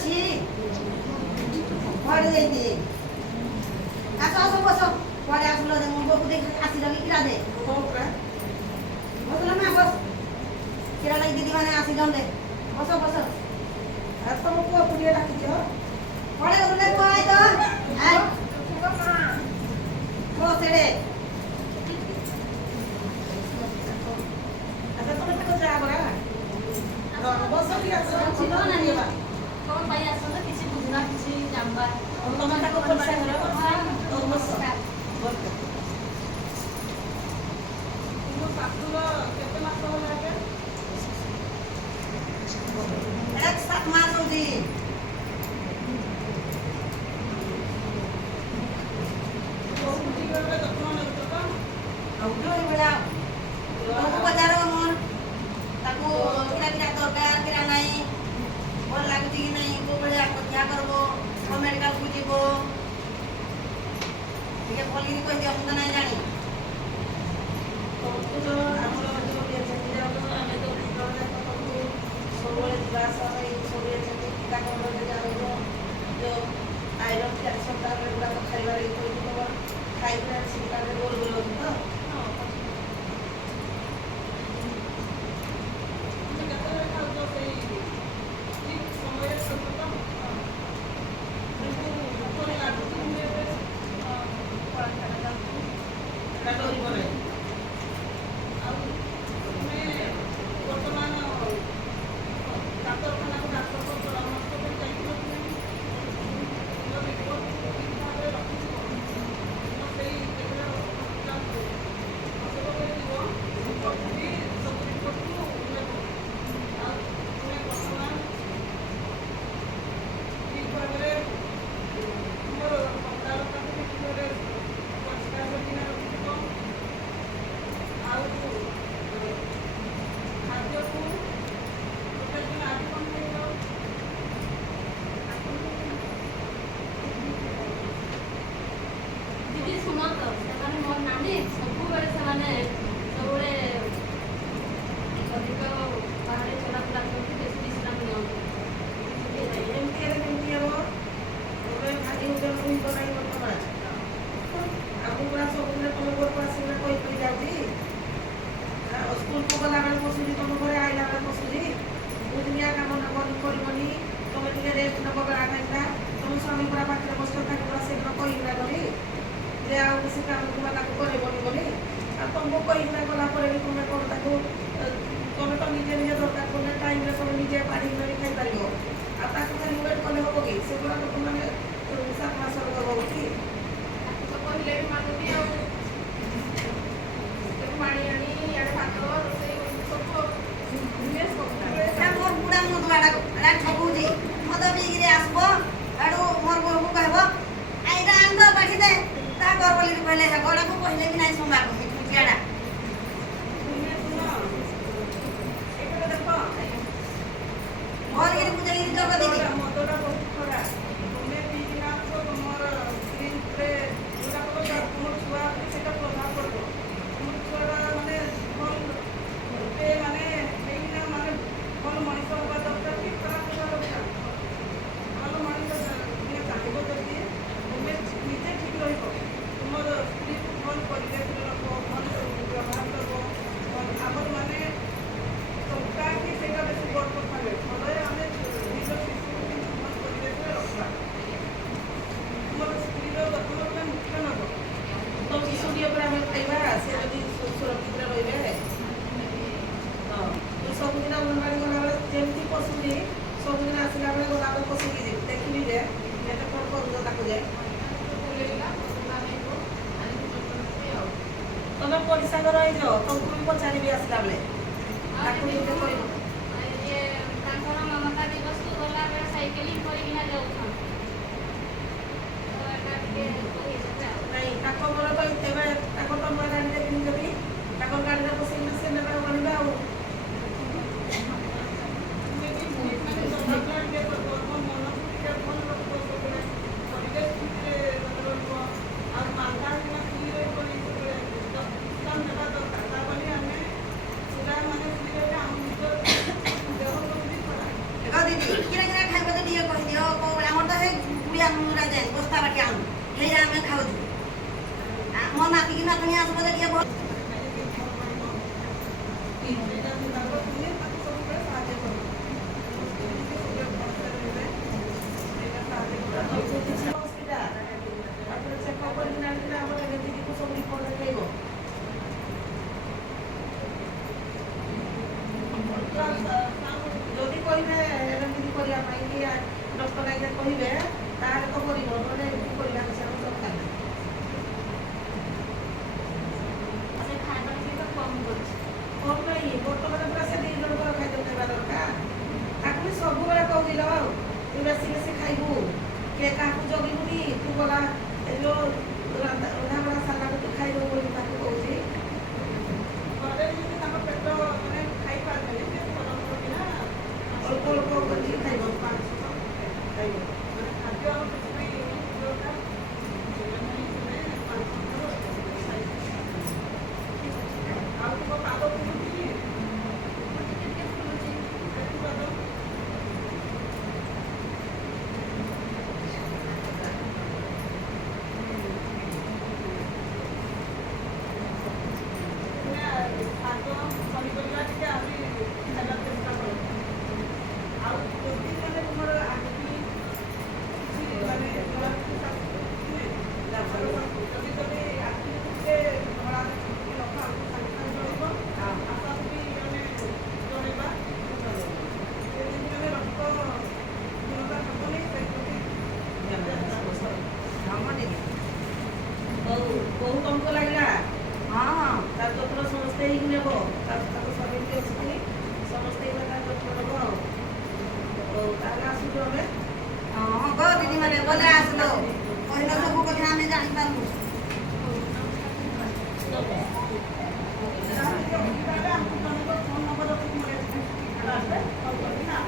ଅଛି କୁଆଡ଼େ ଯାଇଛେ ଆସ ଆସ ବସ କୁଆଡ଼େ ଆସିଲ ଯେ ମୋ ବୋଉକୁ ଦେଖି ଆସିଲ କି କିରା ଦେ ବସିଲ ମା ବସ କିରା ଲାଗି ଦିଦି ମାନେ ଆସିଛନ୍ ଦେ ବସ ବସ আর তোমার পুয়া পুড়িয়ে ডাকিছ କୁଆଡ଼େ ଗଲେ ପୁଅ ଆଇ ତ ଆଇ ବସ ଏଡ଼େ আচ্ছা তুমি তো যা বড়া বসো কি আছে ছিল না নিবা কোন পাই আসলে কিছু বুঝনা কিছু জানবা তোমার টাকা পয়সা হলো তো বসো তুমি শাশুড় কেতে মাস হলো আগে এক সাত মাস হଉଛି ଆଉ ଏଇଭଳିଆ ଲୋକକୁ ପଚାର ମୋର ତାକୁ କିରା କିରା ଦରକାର କିରା ନାହିଁ ଭଲ ଲାଗୁଛି କି ନାହିଁ କୋଉ ଭଳିଆ କଥା କରିବ କୋଉ ମେଡ଼ିକାଲକୁ ଯିବ ଟିକେ ଭଲକିରି କହିଦିଅ ମୁଁ ତ ନାହିଁ ଜାଣି ତମକୁ ତ ଆମର ଯୋଉ ଏଜେଣ୍ଟ ଯାଉଛ ଆମେ ତ ତମକୁ ସବୁବେଳେ ଯିବା ଆସିବା ପାଇଁ ସବୁ ଏଜେଣ୍ଟ ଟିକାକରଣରେ ଜାଣିବ ଯୋଉ ଆଇରନ୍ କ୍ୟାଲସିୟମ ଟାବଲେଟ୍ ଗୁଡ଼ାକ ଖାଇବାରେ କହିକି ତମ ଖାଇକି ସେଟାରେ ଗୋଲ ଗୋଲ ଅଛି ତ କେତେବେଳେ ଖାଉଛ ସେଇ ଠିକ୍ ସମୟରେ ଖାଉଛ ତ ଭୋକ ଲାଗୁଛି ମୁଁ ଏବେ ଏଟା ଡରିବ ନାହିଁ ଆଉ ତୁମେ ବର୍ତ୍ତମାନ ଡାକ୍ତରଖାନାକୁ ଡାକ୍ତରଙ୍କ ପରାମର୍ଶ ପାଇଁ ଯାଇଥିଲ କି ନାହିଁ ରିପୋର୍ଟ ଠିକ୍ ଭାବରେ ରଖିଥିବ ସେଇ କେତେଟା ହସ୍ପିଟାଲ କରିଯିବ ରିପୋର୍ଟ ବି ସବୁ ରିପୋର୍ଟକୁ ନେବ ଆଉ ତୁମେ ବର୍ତ୍ତମାନ ଠିକ୍ ଭାବରେ ତୁମର କପଡ଼ାଲତାକୁ ଠିକ୍ ଭାବରେ ପରିଷ୍କାର କରିକିନା ରଖିଥିବ ଆଉ ଖାଦ୍ୟକୁ ଗୋଟେ ଦିନ ଆଜି କ'ଣ ଖାଇବ ଦିଦି ଶୁଣ ତ ସେମାନେ ମୋର ନାନୀ ସବୁବେଳେ ସେମାନେ ସବୁବେଳେ ଅଧିକ ବାହାରେ ଚଲାବୁଲା କରନ୍ତି ବେଶୀ ବିଶ୍ରାମ ନିଅନ୍ତି ଏମିତି ହେଲେ କେମିତି ହେବ ତୁମେ ଖାଲି ଓଜନ ରହିବ ନାହିଁ ବର୍ତ୍ତମାନ ଆଉ ପୁରା ସବୁଦିନ ତମ ଘରକୁ ଆସିକିନା କହିକରି ଯାଉଛି ସ୍କୁଲକୁ ଗଲାବେଳେ ବସୁଛି ତମ ଘରେ ଆଇଲା ବେଳେ ବସୁଛି ଦୁନିଆ କାମ କରିବନି ତମେ ଟିକେ ରେଷ୍ଟ ନେବ ବେଳା ଖାଇକିନା ତମ ସ୍ୱାମୀ ପୁରା ପାଖରେ ବସିବ ତାକୁ ପୁରା ଶୀଘ୍ର କହିକିନା ଗଲି ଯେ ଆଉ କିଛି କାମ ତୁମେ ତାକୁ କରିବନି ବୋଲି ଆଉ ତମକୁ କହିକିନା ଗଲା ପରେ ବି ତୁମେ କ'ଣ ତାକୁ ତମେ ତ ନିଜେ ନିଜେ ଦରକାର କଲେ ଟାଇମ୍ରେ ତମେ ନିଜେ ପାଢ଼ିକି ଖାଇପାରିବ ଆଉ ତାକୁ ଖାଲି ୱେଟ୍ କଲେ ହେବ କି ସେଗୁଡ଼ାକ ତୁମେ 7 ମାସର ଦେବ କି ତାକୁ ତ କହିଲେ ବି ମାନୁନି ଆଉ ପାଣି ଆଣି ଇଆଡ଼େ ଭାତ ରୋଷେଇ ସବୁ ମିସ୍ କରୁଥାଏ ଏଟା ମୋର ବୁଢ଼ା ମୋ ଦୁଆଟାକୁ ଏଟା ଠକୁଛି ମଦ ପିଇକିରି ଆସିବ ଆଡ଼ୁ ମୋର ବୋଉକୁ କହିବ ଏଇଟା ଆଣିଦ ବାଢ଼ି ଦେ ତା ଘର ବୋଲିକି କହିଲେ ହେବ ଏଟାକୁ କହିଲେ ବି ନାହିଁ ଶୁଣିବାକୁ ମିଠିଆଟା ତୁମେ ଶୁଣ ଏପଟେ ଦେଖ ଭଲକିରି ବୁଝେଇକିରି ଜଗ ଦିଦି ମଦଟା ବହୁତ ଖରାପ ତୁମେ ପିଇକିନା ଆସ ତୁମର ସ୍କ୍ରିନ୍ରେ ଯେଉଁଟା କଲ ତୁମ ଛୁଆ ଉପରେ ସେଇଟା ପ୍ରଭାବ ପଡ଼ିବ ତୁମ ଛୁଆଟା ମାନେ ଭଲ ଗୋଟେ ମାନେ ହେଇକିନା ମାନେ ଭଲ ମଣିଷ ହେବା ଦରକାର କି ଖରାପ ହେବା ଦରକାର ଭଲ ମଣିଷ ତୁମେ ଚାହିଁବ ଯଦି ତୁମେ ନିଜେ ଠିକ୍ ରହିବ ତୁମର ସ୍ତ୍ରୀକୁ ଭଲ ପରିବେଶରେ ରଖ ଭଲ ବ୍ୟବହାର ଦେବ ଆମର ମାନେ ଟଙ୍କା କି ସେଇଟା ବେଶୀ ବଡ଼ କଥା ନୁହେଁ ଫଳରେ ଆମେ ନିଜ ଶିଶୁକୁ କିନ୍ତୁ ଭଲ ପରିବେଶରେ ରଖିବା ତୁମର ସ୍ତ୍ରୀର ଯତ୍ନ ପୁରା ମୁଖ୍ୟ ନେବ ତ ଶିଶୁଟି ଉପରେ ଆମେ ଖାଇବା ସେ ଯଦି ସୁରକ୍ଷିତରେ ରହିବେ ହଁ ତୁ ସବୁଦିନ ଅଙ୍ଗନବାଡ଼ି ଗଲାବେଳେ ଯେମିତି ପଶୁନି ସବୁଦିନ ଆସିଲା ବେଳେ ଗଲାବେଳେ ପଶିକି ଯିବି ଦେଖିବି ଯେ ଏତେ କ'ଣ କରୁଛ ତାକୁ ଯାଏ ତମେ ପଇସା ରହିଯାଅ ତମକୁ ବି ପଚାରିବି ଆସିଲା ବେଳେ ତାକୁ ନିଜେ କହିବ ତାଙ୍କର ମମତା ଦିବସକୁ ଗଲାବେଳେ ସାଇକେଲିଂ କରିକିନା ଯାଉଛନ୍ତି ତ ଏଟା ଟିକେ ହେଇଯାଉଛି ଆଉ ନାଇଁ ତାଙ୍କ ଘର ତ ଏବେ ତାଙ୍କ ତମ ଗାଡ଼ିରେ କିଣିଛନ୍ତି ତାଙ୍କ ଗାଡ଼ିରେ ବସେଇକିନା ସେ ନେବା ଗଣିବା ଆଉ ଦେଖ ଦିଦି କିରା କିରା ଖାଇବ ତ ଟିକେ କହିଦିଅ ବାକି ଆଣୁ ହେଇରା ଆମେ ଖାଉଛୁ ମୋ ନାତିକି ନାତୁଣୀ ଆସିବ ଯେ ଟିକେ ବହୁତ ସେଇଟା ତାଙ୍କର ତୁମେ ତାକୁ ସବୁବେଳେ ସାହାଯ୍ୟ କର ସବୁବେଳେ ଭଲସେ ରହିବେ ସେଇଟା ସାହାଯ୍ୟ କର କିଛି ଅସୁବିଧା ତାପରେ ଚେକଅପ୍ କରିକି ଆଣିଥିଲେ ଆମର ଦିଦିକୁ ସବୁ ରିପୋର୍ଟ ଦେଖେଇବ ଯଦି କହିବେ ଏମିତି କରିବା ପାଇଁ କି ଡକ୍ଟର ଆଜ୍ଞା କହିବେ ତାହେଲେ ତ କରିବ ନହେଲେ ଏମିତି କରିବା କିଛି ଆମର ଦରକାର ନାହିଁ ସେ ଖାଇବା ସହିତ କମ୍ କରୁଛି କଣ ପାଇଁ ବର୍ତ୍ତମାନ ପୁରା ସେ 2 ଜଣଙ୍କର ଖାଦ୍ୟ ଖାଇବା ଦରକାର ତାକୁ ବି ସବୁବେଳେ କହୁଥିଲ ଆଉ ତୁ ବେଶୀ ବେଶୀ ଖାଇବୁ କିଏ କାହାକୁ ଜଗିବୁନି ତୁ ଗଲା ଏ ଯେଉଁ ରନ୍ଧାବଢ଼ା ସାଲାଡ଼ ତୁ ଖାଇବୁ ବୋଲି ତାକୁ କହୁଛି ଘରେ ଯଦି ତାଙ୍କ ପେଟ ମାନେ ଖାଇପାରିବେନି ସେ ଅଳ୍ପ ଅଳ୍ପ କରିକି ଖାଇବ 5 ଖାଇବ ମାନେ ଖାଦ୍ୟ ଆଉ କିଛି ବି ଦରକାର ଆଉ ତୁମ ପାଦ ଫୁଲୁଛି ଟିକେ ଫୁଲୁଛି ପାଦ ଶାଗ ପନିପରିବା ଟିକେ ଆହୁରି ଖାଇବା ଚେଷ୍ଟା କର ଆଉ ଯଦି ମାନେ ତୁମର ଆଖି କିଛି ମାନେ ଯଦି ଆଖି ଟିକେ ଧଳା ଟିକେ ରଖ ଆମକୁ ସାଙ୍ଗେ ସାଙ୍ଗେ ଜଣାଇବ ଆଶାକୁ ବି ଆମେ ଜଣାଇବା ଯେମିତି ମାନେ ରକ୍ତ ହୀନତା ହେବନି ସେଇପ୍ରତି ବହୁ ତମକୁ ଲାଗିଲା ହଁ ତାର ଯତ୍ନ ସମସ୍ତେ ହେଇକି ନେବ ତାକୁ ଶରୀରଟି ଅଛି କି ସମସ୍ତେ ହେଇକି ତାର ଯତ୍ନ ନେବ ଆଉ ହଉ ତାହେଲେ ଆସୁଛୁ ଆମେ ହଁ ଗୋ ଦିଦି ମାନେ ବୋଲେ ଆସିଲ କହିଲ ସବୁ କଥା ଆମେ ଜାଣିପାରିବୁ ଫୋନ୍ ନମ୍ବର ରଖିକି ମୋର ଆସିବେ କଲ୍ କରିବି ନା